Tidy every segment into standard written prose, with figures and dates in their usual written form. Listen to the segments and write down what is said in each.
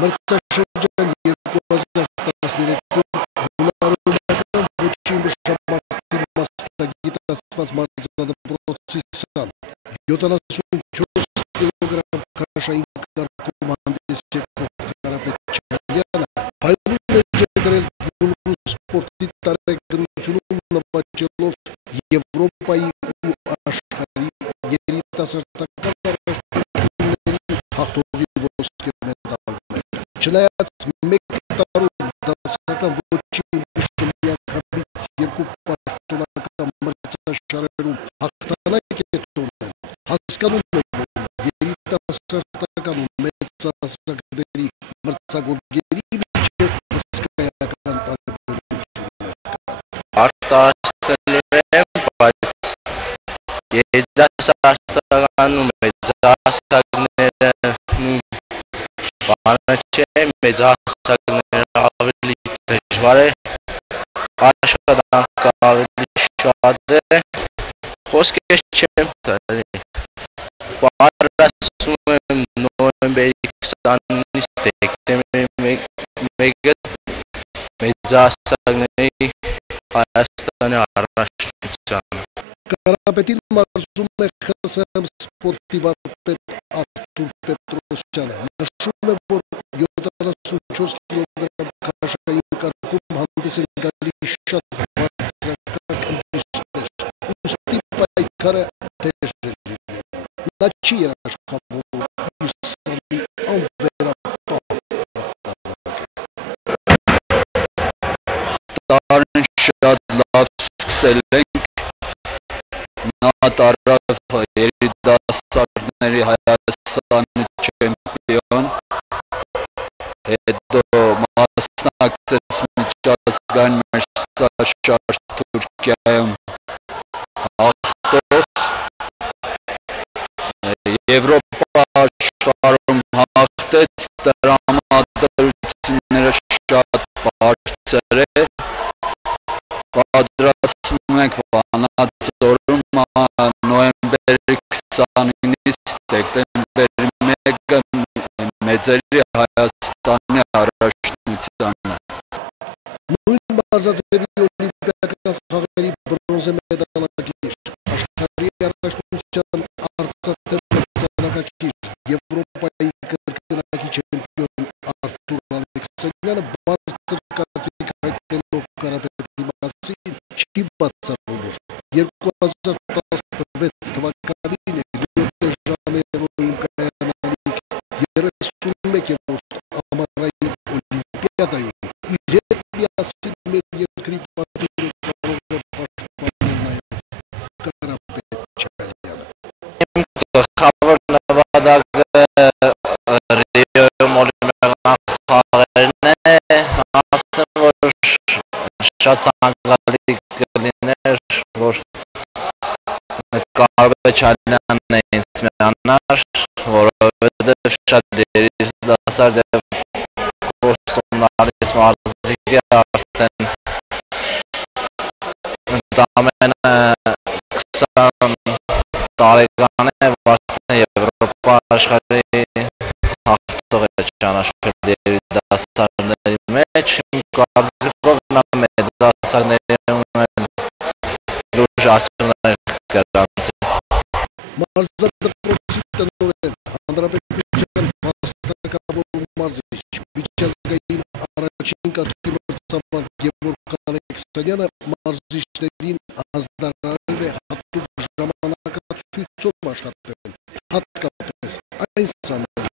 Մրցաշրջան 2013-ում հունարենական ոչինչ մշակույթի մասնագիտացված մարզադպրոցի սան 74 կիլոգրամ քաշային կարգում հանդես եկող Կարապետ Չալյանը փայլուն է ջերել Գյումրու սպորտի տարեգրությունում նվաճելով Եվրոպայի ու աշխարհի երիտասարդական առաջնությունների հաղթողի ոսկե մեդալներ։ Չնայած մեկ տարում դասական ոչինչ միանգամից երկու պաշտոնական մրցաշարերում հաղթանակ է տոնել, հասկանում է, որ երիտասարդական ու մեծահասակների մրցակցողների միջև հսկայական տարբերություններ կան։ Արտահայտել եմ, բայց երիտասարդական ու մեծահասակները բանը չէ, մեծահասակները ավելի դժվար է, աշխատանքը ավելի շատ է, խոսքեր չեմ տալի, պատրաստում եմ նոյեմբերի 29-ից դեկտեմբերի 1-ը մեծահասակների Հայաստանի առաջնությանը։ Կարապետին մարզում է ԽՍՀՄ սպորտի վարպետ Արթուր Պետրոսյանը։ Նշում է, որ 74 կիլոգրամ քաշային կարգում հանդես են գալիս շատ բարձրակարգ ըմբիշներ, ուստի պայքարը դժվար է լինել։ Նա չի երաշխավորում Իսլամի անվերապահ տարին շատ լավ սկսել ենք, նա տարավ երիտասարդների Հայաստանի չեմպիոն, հետո մասնակցեց միջազգային մրցաշար Թուրքիայում հաղթող, Եվրոպա աշխարհում հաղթեց, տրամադրությունները շատ բարձր է, պատրաստվում ենք Վանաձորում նոյեմբերի 29-ից դեկտեմբերի 1-ը մեծերի Հայաստանի առաջնությանը։ Նույն մարզաձևի օլիմպիական խաղերի բրոնզե մեդալակիր, աշխարհի առաջնության արծաթե մրցանակակիր, Եվրոպայի կրկնակի չեմպիոն Արթուր Ալեքսանյանը բարձր կարծիք հայտնելով Կարապետի մասին չի բացառում, որ 2016 թվականին Ռիո դե Ժանեյրոյում կայանալիք 31-րդ ամառային օլիմպիադայում իր հետ միասին մեր երկրի պատիվը կարող է պաշտպանել նաև Կարապետ Չալյանը։ Գլխավոր նպատակը Ռիոյում օլիմպիական խաղերն է, ասեմ, որ շատ ցանկալի կլիներ, որ Կարապետ Չալյանն է ինձ միանար, որովհետև շատ երիտասարդ և խոստումնալից մարզիկ է, արդեն ընդամենը 20 տարեկան է, արդեն Եվրոպա աշխարհի հաղթող է ճանաչվել երիտասարդների մեջ, իմ կարծիքով նա մեծահասակների լուրջ արդյունքներ կգրանցի։ Մարզադպրոցի տնօրեն, Հանրապետության վաստակավոր մարզիչ, միջազգային առաջին կարգի մրցավար Գևորգ Ալեքսանյանը մարզիչներին հանձնարարել է հատուկ ժամանակացույցով աշխատել, հատկապես այն սաներին,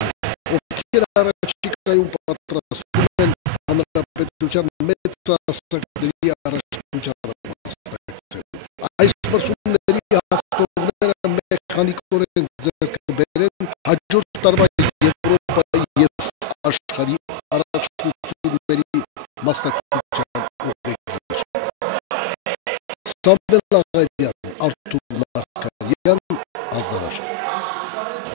ովքեր առաջիկայում պատրաստվում են հանրապետության մեծահասակների առաջնությանը մասնակցել։ Այս մրցումների հաղթողները մեխանիկորեն ձեռք կբերեն հաջորդ տարվա Եվրոպայի և աշխարհի առաջնությունների մասնակցության ուղղագիր։ Սամվել Աղարյան,